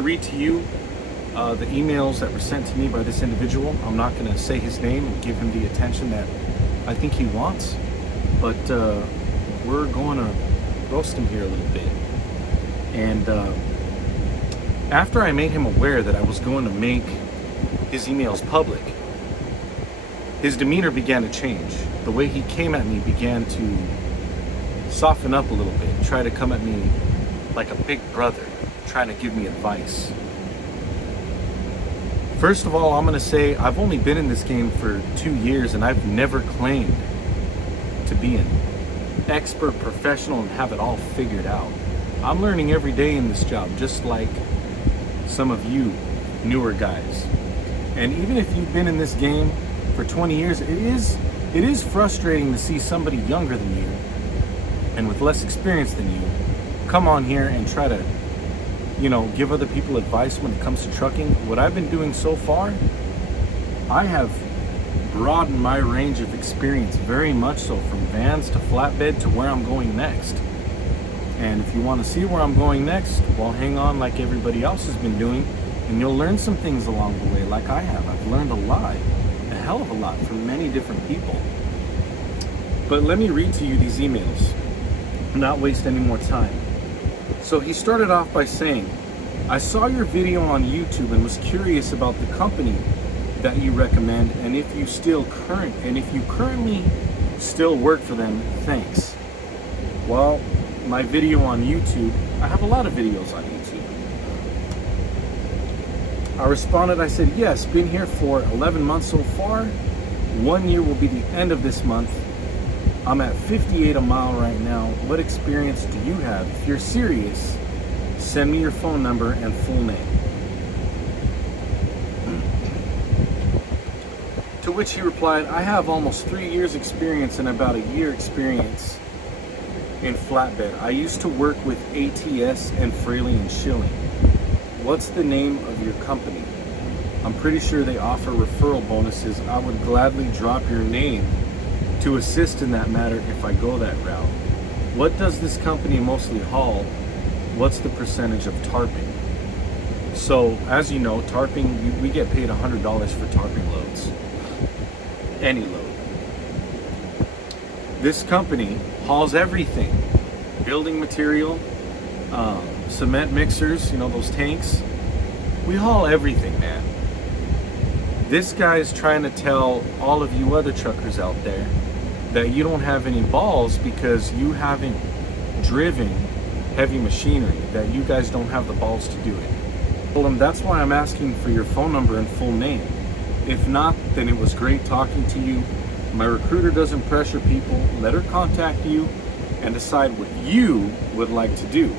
Read to you the emails that were sent to me by this individual. I'm not going to say his name and give him the attention that I think he wants, but we're going to roast him here a little bit. And after I made him aware that I was going to make his emails public, his demeanor began to change. The way he came at me began to soften up a little bit, try to come at me like a big brother, trying to give me advice. First of all, I'm going to say I've only been in this game for 2 years, and I've never claimed to be an expert professional and have it all figured out. I'm learning every day in this job, just like some of you newer guys. And even if you've been in this game for 20 years, it is frustrating to see somebody younger than you and with less experience than you come on here and try to, give other people advice when it comes to trucking. What I've been doing so far, I have broadened my range of experience very much so, from vans to flatbed to where I'm going next. And if you want to see where I'm going next, well, hang on like everybody else has been doing, and you'll learn some things along the way like I have. I've learned a hell of a lot from many different people. But let me read to you these emails, not waste any more time. So he started off by saying, I saw your video on YouTube and was curious about the company that you recommend, and if you currently still work for them, thanks. Well, my video on YouTube, I have a lot of videos on YouTube. I responded, I said, yes, been here for 11 months so far. 1 year will be the end of this month. I'm at 58 a mile right now. What experience do you have? If you're serious, send me your phone number and full name. To which he replied, I have almost 3 years experience and about a year experience in flatbed. I used to work with ATS and Fraley and Schilling. What's the name of your company? I'm pretty sure they offer referral bonuses. I would gladly drop your name to assist in that matter if I go that route. What does this company mostly haul? What's the percentage of tarping? So, as you know, tarping, we get paid $100 for tarping loads. Any load. This company hauls everything. Building material, cement mixers, those tanks. We haul everything, man. This guy is trying to tell all of you other truckers out there that you don't have any balls because you haven't driven heavy machinery, that you guys don't have the balls to do it. I told him, that's why I'm asking for your phone number and full name. If not, then it was great talking to you. My recruiter doesn't pressure people. Let her contact you and decide what you would like to do.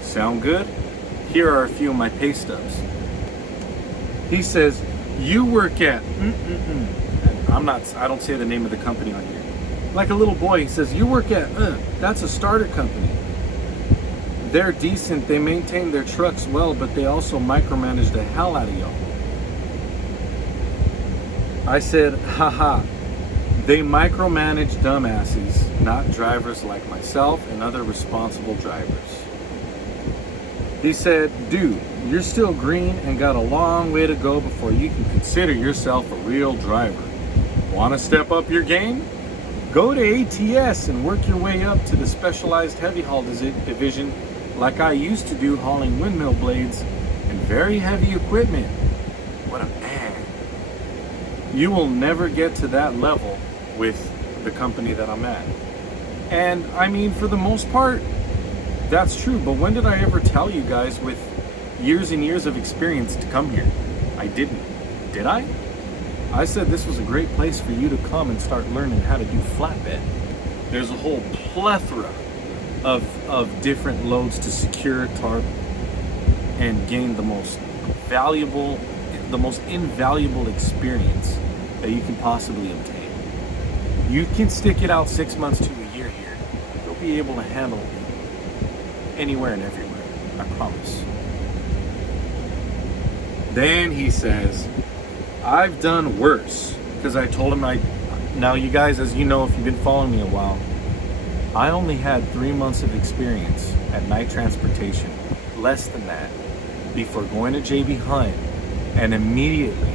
Sound good? Here are a few of my pay stubs. He says, you work at I don't say the name of the company on here. Like a little boy, he says, you work at that's a starter company. They're decent, they maintain their trucks well, but they also micromanage the hell out of y'all. I said, haha, they micromanage dumbasses, not drivers like myself and other responsible drivers. He said, dude, you're still green and got a long way to go before you can consider yourself a real driver. Want to step up your game? Go to ATS and work your way up to the specialized heavy haul division like I used to do, hauling windmill blades and very heavy equipment. What a man. You will never get to that level with the company that I'm at. And I mean, for the most part, that's true, but when did I ever tell you guys with years and years of experience to come here? I didn't. Did I? I said this was a great place for you to come and start learning how to do flatbed. There's a whole plethora of different loads to secure, tarp, and gain the most invaluable experience that you can possibly obtain. You can stick it out 6 months to a year here. You'll be able to handle anywhere and everywhere, I promise. Then he says, I've done worse, because I told him now you guys, as you know, if you've been following me a while, I only had 3 months of experience at night transportation, less than that. before going to JB Hunt and immediately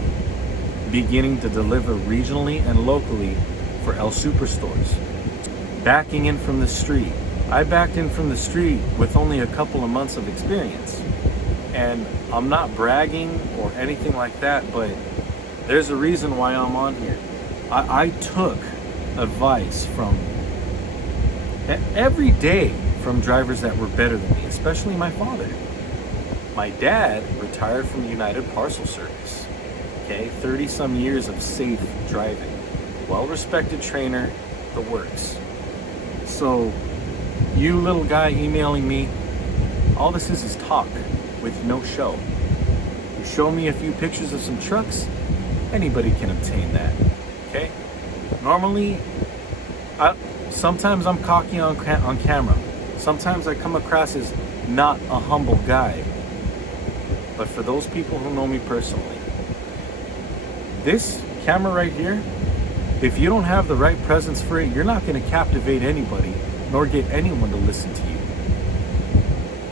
beginning to deliver regionally and locally for El Superstores. Backing in from the street. I backed in from the street with only a couple of months of experience. And I'm not bragging or anything like that, but there's a reason why I'm on here. I took advice from every day from drivers that were better than me, especially my father. My dad retired from the United Parcel Service. Okay, 30 some years of safe driving. Well-respected trainer, the works. So, you little guy emailing me, all this is talk with no show. You show me a few pictures of some trucks, anybody can obtain that. Okay? Normally, sometimes I'm cocky on camera. Sometimes I come across as not a humble guy. But for those people who know me personally, this camera right here, if you don't have the right presence for it, you're not going to captivate anybody, nor get anyone to listen to you.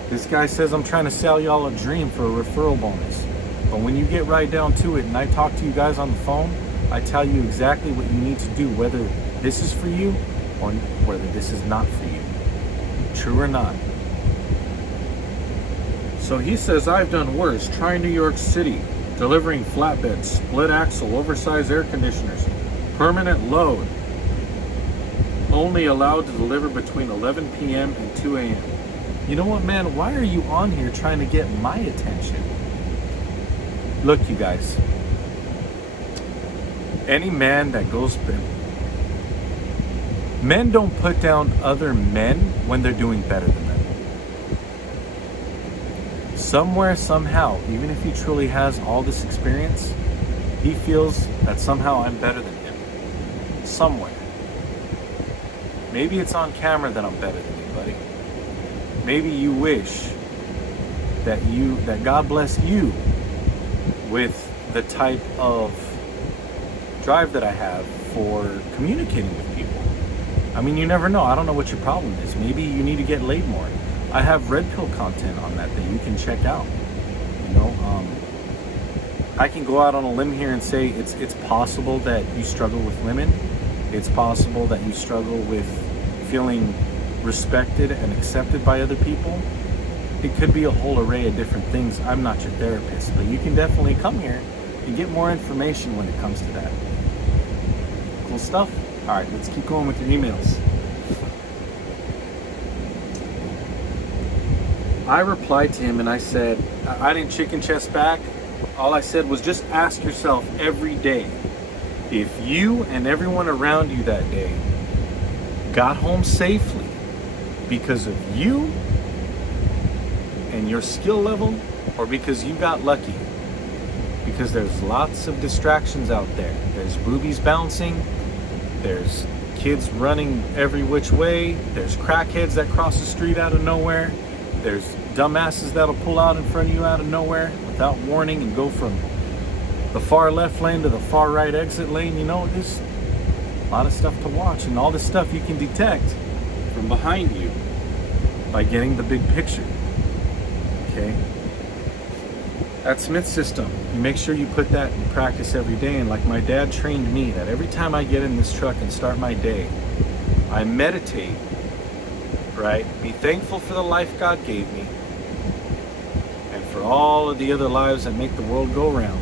This guy says I'm trying to sell y'all a dream for a referral bonus. But when you get right down to it and I talk to you guys on the phone, I tell you exactly what you need to do, whether this is for you or whether this is not for you. True or not. So he says, I've done worse. Try New York City, delivering flatbeds, split axle, oversized air conditioners, permanent load. Only allowed to deliver between 11 p.m. and 2 a.m. You know what, man? Why are you on here trying to get my attention? Look, you guys. Any man that goes... Men don't put down other men when they're doing better than them. Somewhere, somehow, even if he truly has all this experience, he feels that somehow I'm better than him. Somewhere. Maybe it's on camera that I'm better than you, buddy. Maybe you wish that God blessed you with the type of drive that I have for communicating with people. I mean, you never know. I don't know what your problem is. Maybe you need to get laid more. I have red pill content on that you can check out. You know, I can go out on a limb here and say it's possible that you struggle with women. It's possible that you struggle with feeling respected and accepted by other people. It could be a whole array of different things. I'm not your therapist, but you can definitely come here and get more information when it comes to that. Cool stuff? All right, let's keep going with your emails. I replied to him and I said, I didn't chicken chest back. All I said was just ask yourself every day, if you and everyone around you that day got home safely because of you and your skill level, or because you got lucky. Because there's lots of distractions out there. There's boobies bouncing, there's kids running every which way, there's crackheads that cross the street out of nowhere, there's dumbasses that'll pull out in front of you out of nowhere without warning and go from the far left lane to the far right exit lane. You know, there's a lot of stuff to watch, and all this stuff you can detect from behind you by getting the big picture. Okay? That Smith system, you make sure you put that in practice every day. And like my dad trained me, that every time I get in this truck and start my day, I meditate, right? Be thankful for the life God gave me and for all of the other lives that make the world go round.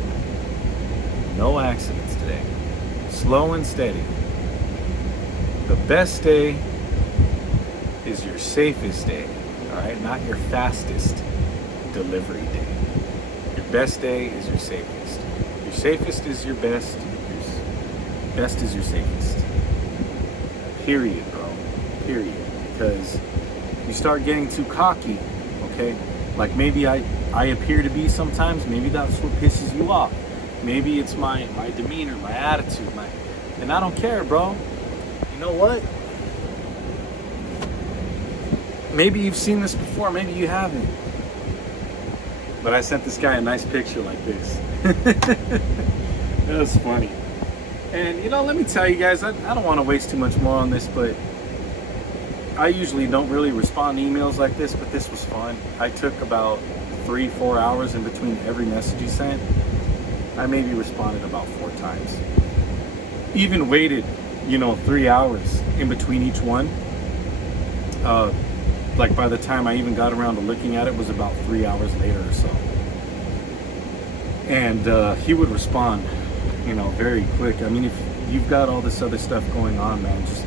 No accidents today. Slow and steady. The best day is your safest day, all right? Not your fastest delivery day. Your best day is your safest. Your safest is your best. Your best is your safest. Period, bro. Period. Because you start getting too cocky, okay? Like maybe I appear to be sometimes. Maybe that's what pisses you off. Maybe it's my demeanor, my attitude, and I don't care, bro. You know what? Maybe you've seen this before, maybe you haven't. But I sent this guy a nice picture like this. That was funny. And you know, let me tell you guys, I don't want to waste too much more on this, but I usually don't really respond to emails like this, but this was fun. I took about 3-4 hours in between every message he sent, I maybe responded about 4 times. Even waited, 3 hours in between each one. Like by the time I even got around to looking at it was about 3 hours later or so. And he would respond, very quick. I mean, if you've got all this other stuff going on, man, just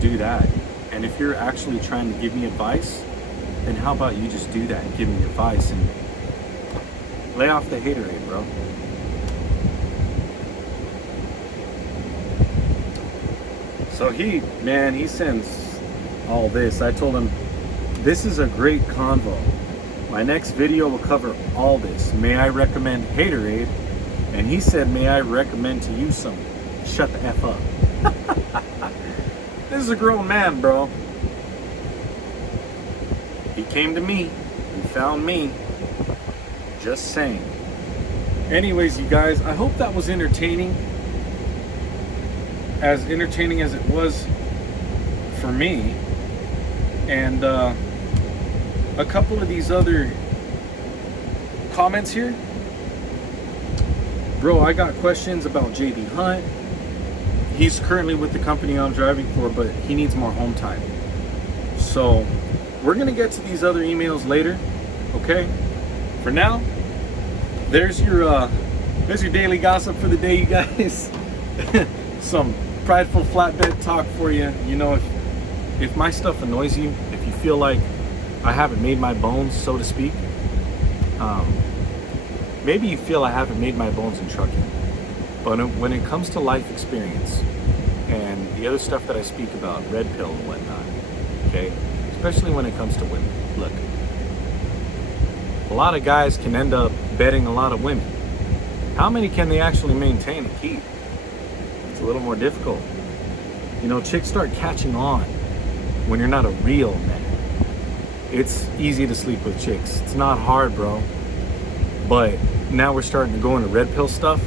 do that. And if you're actually trying to give me advice, then how about you just do that and give me advice and lay off the haterade, bro. So he sends all this. I told him, this is a great convo. My next video will cover all this. May I recommend haterade? And he said, may I recommend to you some shut the F up. This is a grown man, bro. He came to me. He found me. Just saying. Anyways, you guys, I hope that was entertaining. As entertaining as it was for me. And a couple of these other comments here. Bro, I got questions about JB Hunt. He's currently with the company I'm driving for, but he needs more home time. So we're gonna get to these other emails later, okay? For now, there's your daily gossip for the day, you guys. Some prideful flatbed talk for you. If my stuff annoys you, if you feel like I haven't made my bones, so to speak, maybe you feel I haven't made my bones in trucking. But when it comes to life experience and the other stuff that I speak about, red pill and whatnot, okay, especially when it comes to women, look, a lot of guys can end up betting a lot of women. How many can they actually maintain and keep? It's a little more difficult. Chicks start catching on when you're not a real man. It's easy to sleep with chicks. It's not hard, bro. But now we're starting to go into red pill stuff,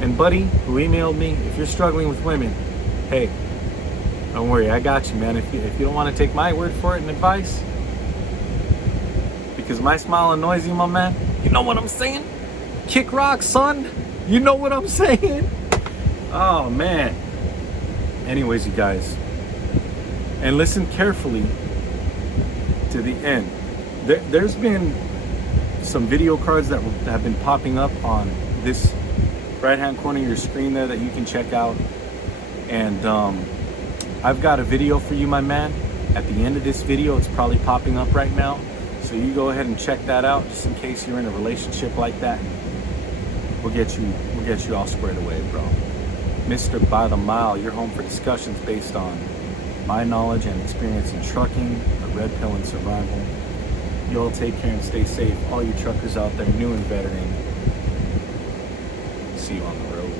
And buddy, who emailed me, if you're struggling with women, hey, don't worry, I got you, man. If you don't want to take my word for it and advice, because my smile annoys you, my man, you know what I'm saying? Kick rock, son. You know what I'm saying? Oh, man. Anyways, you guys, and listen carefully to the end. There's been some video cards that have been popping up on this right hand corner of your screen there that you can check out. And I've got a video for you, my man. At the end of this video, it's probably popping up right now. So you go ahead and check that out, just in case you're in a relationship like that. We'll get you all squared away, bro. Mr. By the Mile, your home for discussions based on my knowledge and experience in trucking, the red pill and survival. You all take care and stay safe. All you truckers out there, new and veteran. See you on the road.